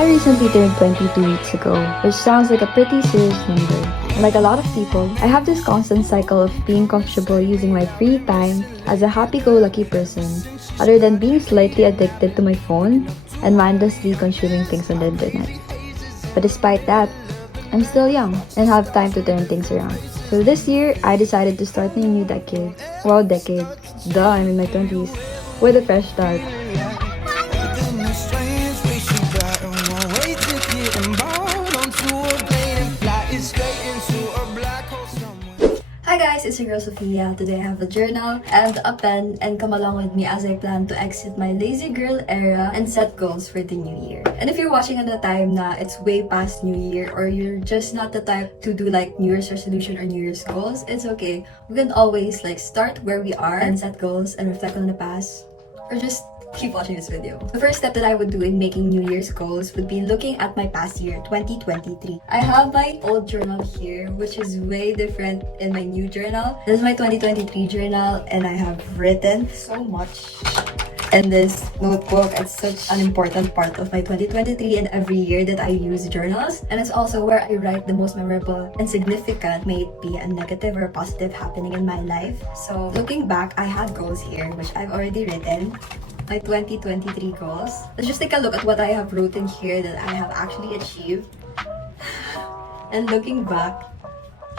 I recently turned 22 weeks ago, which sounds like a pretty serious number. And like a lot of people, I have this constant cycle of being comfortable using my free time as a happy-go-lucky person, other than being slightly addicted to my phone and mindlessly consuming things on the internet. But despite that, I'm still young and have time to turn things around. So this year, I decided to start my new decade. Well, decade. Duh, I'm in my 20s. With a fresh start. Hi guys, it's your girl Sophia. Today I have a journal and a pen and come along with me as I plan to exit my lazy girl era and set goals for the new year. And if you're watching at the time na it's way past New Year or you're just not the type to do like New Year's resolution or New Year's goals, it's okay. We can always like start where we are and set goals and reflect on the past or just keep watching this video. The first step that I would do in making New Year's goals would be looking at my past year, 2023. I have my old journal here, which is way different in my new journal. This is my 2023 journal, and I have written so much in this notebook. It's such an important part of my 2023 and every year that I use journals. And it's also where I write the most memorable and significant, may it be a negative or positive happening in my life. So looking back, I had goals here, which I've already written. My 2023 goals. Let's just take a look at what I have written here that I have actually achieved. And looking back,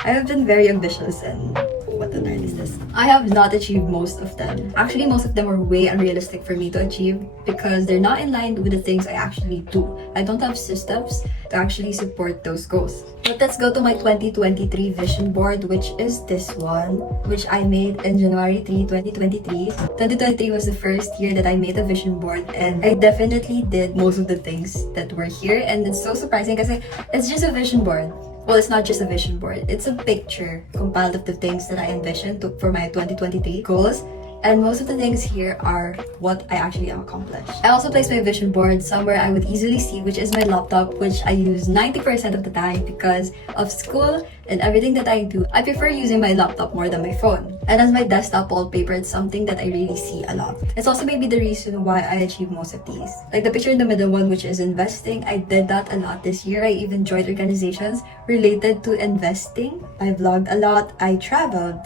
I have been very ambitious and what the hell is this? I have not achieved most of them. Actually, most of them are way unrealistic for me to achieve because they're not in line with the things I actually do. I don't have systems to actually support those goals. But let's go to my 2023 vision board, which is this one, which I made in January 3, 2023. 2023 was the first year that I made a vision board and I definitely did most of the things that were here, and it's so surprising because it's just a vision board. Well, it's not just a vision board. It's a picture compiled of the things that I envisioned for my 2023 goals. And most of the things here are what I actually accomplished. I also placed my vision board somewhere I would easily see, which is my laptop, which I use 90% of the time because of school and everything that I do. I prefer using my laptop more than my phone. And as my desktop wallpaper, it's something that I really see a lot. It's also maybe the reason why I achieve most of these. Like the picture in the middle one, which is investing. I did that a lot this year. I even joined organizations related to investing. I vlogged a lot. I traveled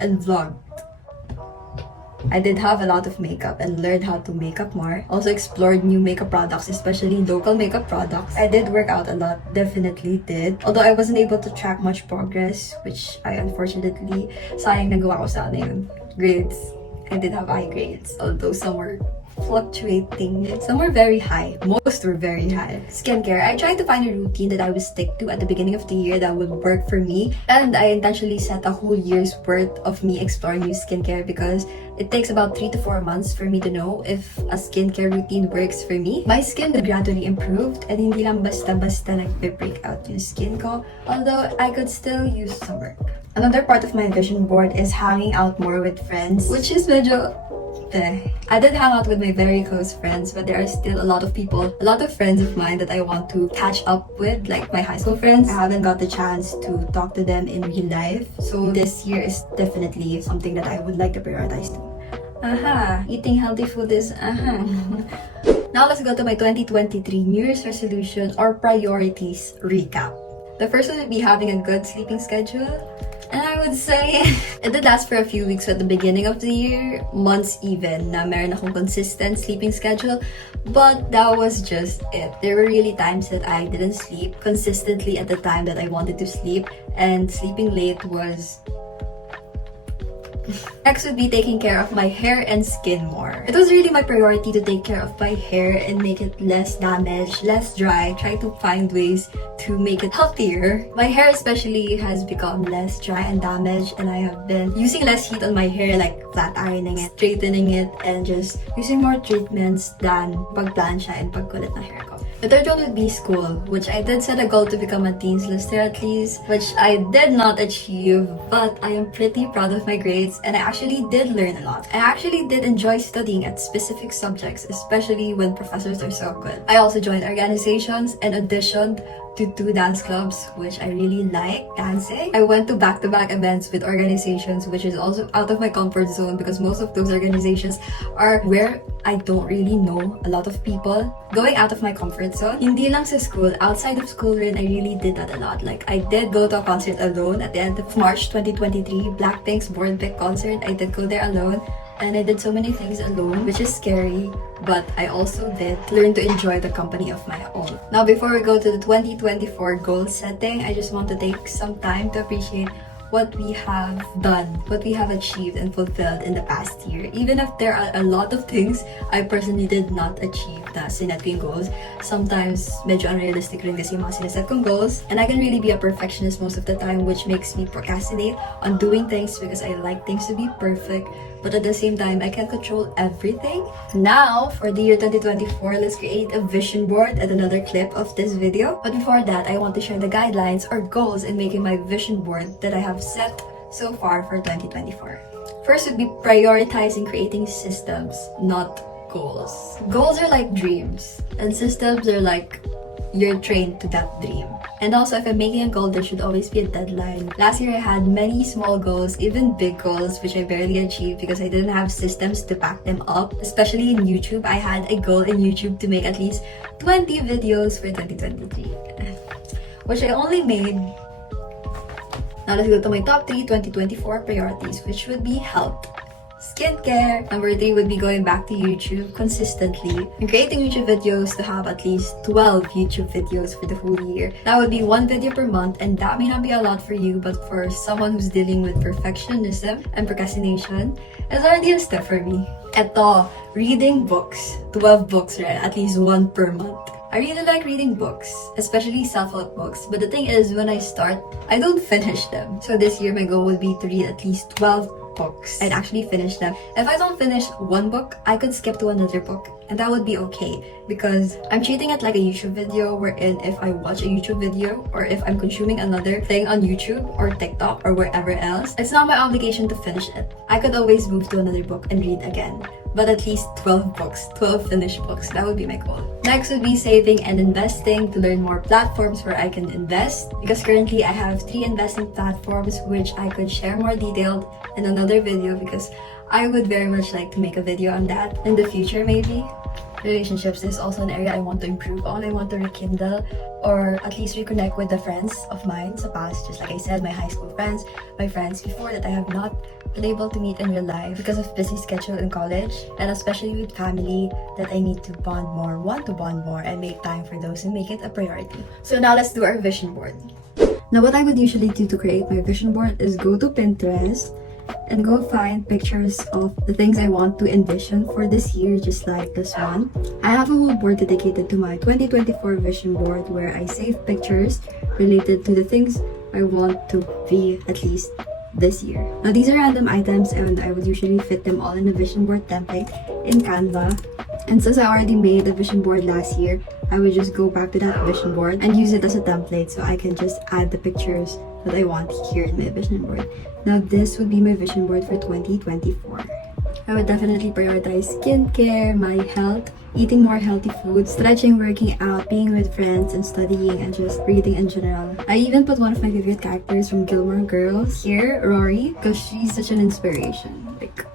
and vlogged. I did have a lot of makeup and learned how to make up more. Also explored new makeup products, especially local makeup products. I did work out a lot, definitely did. Although I wasn't able to track much progress, which I unfortunately, sayang nagawa ko sa yung grades. I did have high grades, although some were fluctuating. Some were very high. Most were very high. Skincare. I tried to find a routine that I would stick to at the beginning of the year that would work for me. And I intentionally set a whole year's worth of me exploring new skincare because it takes about 3 to 4 months for me to know if a skincare routine works for me. My skin gradually improved and hindi lang basta-basta nagpe-break out yung skin ko, although I could still use some work. Another part of my vision board is hanging out more with friends, which is medyo I did hang out with my very close friends, but there are still a lot of people, a lot of friends of mine that I want to catch up with, like my high school friends. I haven't got the chance to talk to them in real life, so this year is definitely something that I would like to prioritize too. Eating healthy food is Now let's go to my 2023 New Year's resolution or priorities recap. The first one would be having a good sleeping schedule. And I would say, it did last for a few weeks at the beginning of the year, months even, na meron akong consistent sleeping schedule. But that was just it. There were really times that I didn't sleep consistently at the time that I wanted to sleep, and sleeping late was... Next would be taking care of my hair and skin more. It was really my priority to take care of my hair and make it less damaged, less dry, try to find ways to make it healthier. My hair especially has become less dry and damaged, and I have been using less heat on my hair, like flat ironing it, straightening it, and just using more treatments than pagplansya and pagkulit na hair ko. The third one would be school, which I did set a goal to become a Dean's Lister at least, which I did not achieve, but I am pretty proud of my grades and I actually did learn a lot. I actually did enjoy studying at specific subjects, especially when professors are so good. I also joined organizations and auditioned to 2 dance clubs, which I really like dancing. I went to back-to-back events with organizations, which is also out of my comfort zone because most of those organizations are where I don't really know a lot of people. Going out of my comfort zone, hindi lang sa school, outside of school rin, I really did that a lot. Like, I did go to a concert alone at the end of March 2023, Blackpink's Born Big concert. I did go there alone. And I did so many things alone, which is scary, but I also did learn to enjoy the company of my own. Now, before we go to the 2024 goal setting, I just want to take some time to appreciate what we have done, what we have achieved and fulfilled in the past year. Even if there are a lot of things I personally did not achieve na sinet ko yung goals, sometimes medyo unrealistic rin kasi yung mga sineset kong goals. And I can really be a perfectionist most of the time, which makes me procrastinate on doing things because I like things to be perfect. But at the same time, I can't control everything. Now, for the year 2024, let's create a vision board and another clip of this video. But before that, I want to share the guidelines or goals in making my vision board that I have set so far for 2024. First would be prioritizing creating systems, not goals. Goals are like dreams, and systems are like you're trained to that dream. And also, if I'm making a goal, there should always be a deadline. Last year, I had many small goals, even big goals, which I barely achieved because I didn't have systems to back them up. Especially in YouTube, I had a goal in YouTube to make at least 20 videos for 2023, which I only made. Now let's go to my top 3 2024 priorities, which would be health, skincare. Number 3 would be going back to YouTube consistently and creating YouTube videos to have at least 12 YouTube videos for the whole year. That would be 1 video per month, and that may not be a lot for you, but for someone who's dealing with perfectionism and procrastination, it's already a step for me. Eto, reading books. 12 books, right? At least 1 per month. I really like reading books, especially self-help books. But the thing is, when I start, I don't finish them. So this year, my goal would be to read at least 12 books and actually finish them. If I don't finish 1 book, I could skip to another book, and that would be okay because I'm treating it like a YouTube video wherein if I watch a YouTube video or if I'm consuming another thing on YouTube or TikTok or wherever else, it's not my obligation to finish it. I could always move to another book and read again. But at least 12 books, 12 finished books, that would be my goal. Next would be saving and investing to learn more platforms where I can invest. Because currently I have 3 investing platforms which I could share more detailed in another video because I would very much like to make a video on that in the future maybe. Relationships is also an area I want to improve on. I want to rekindle or at least reconnect with the friends of mine sa past. Just like I said, my high school friends, my friends before that I have not been able to meet in real life because of busy schedule in college, and especially with family that I need to bond more, want to bond more, and make time for those and make it a priority. So now let's do our vision board. Now what I would usually do to create my vision board is go to Pinterest and go find pictures of the things I want to envision for this year, just like this one. I have a whole board dedicated to my 2024 vision board where I save pictures related to the things I want to be at least this year. Now these are random items and I would usually fit them all in a vision board template in Canva. And since I already made a vision board last year, I would just go back to that vision board and use it as a template so I can just add the pictures that I want here in my vision board. Now this would be my vision board for 2024. I would definitely prioritize skincare, my health, eating more healthy food, stretching, working out, being with friends, and studying, and just reading in general. I even put one of my favorite characters from Gilmore Girls here, Rory, because she's such an inspiration. Like,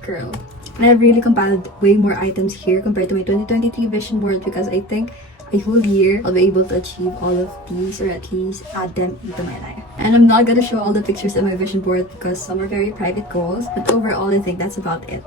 girl. And I've really compiled way more items here compared to my 2023 vision board because I think a whole year I'll be able to achieve all of these or at least add them into my life. And I'm not gonna show all the pictures in my vision board because some are very private goals, but overall I think that's about it.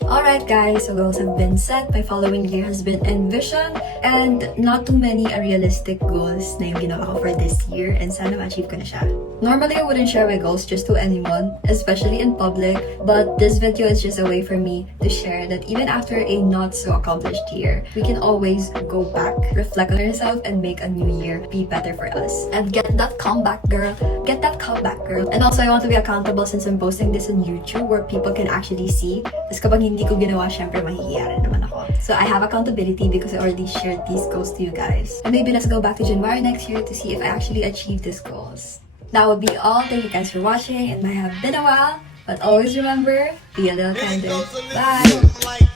Alright guys, so goals have been set. My following year has been envisioned and not too many unrealistic goals na yung ginawa ko for this year and sana ma-achieve ko na siya. Normally, I wouldn't share my goals just to anyone, especially in public, but this video is just a way for me to share that even after a not so accomplished year, we can always go back, reflect on ourselves, and make a new year be better for us. And get that comeback, girl. Get that comeback, girl. And also, I want to be accountable since I'm posting this on YouTube where people can actually see. Tapos kapag hindi ko ginawa, syempre mahihiya rin naman ako. So I have accountability because I already shared these goals to you guys. And maybe let's go back to January next year to see if I actually achieve these goals. That would be all. Thank you guys for watching. It might have been a while, but always remember, be a little kinder. Bye!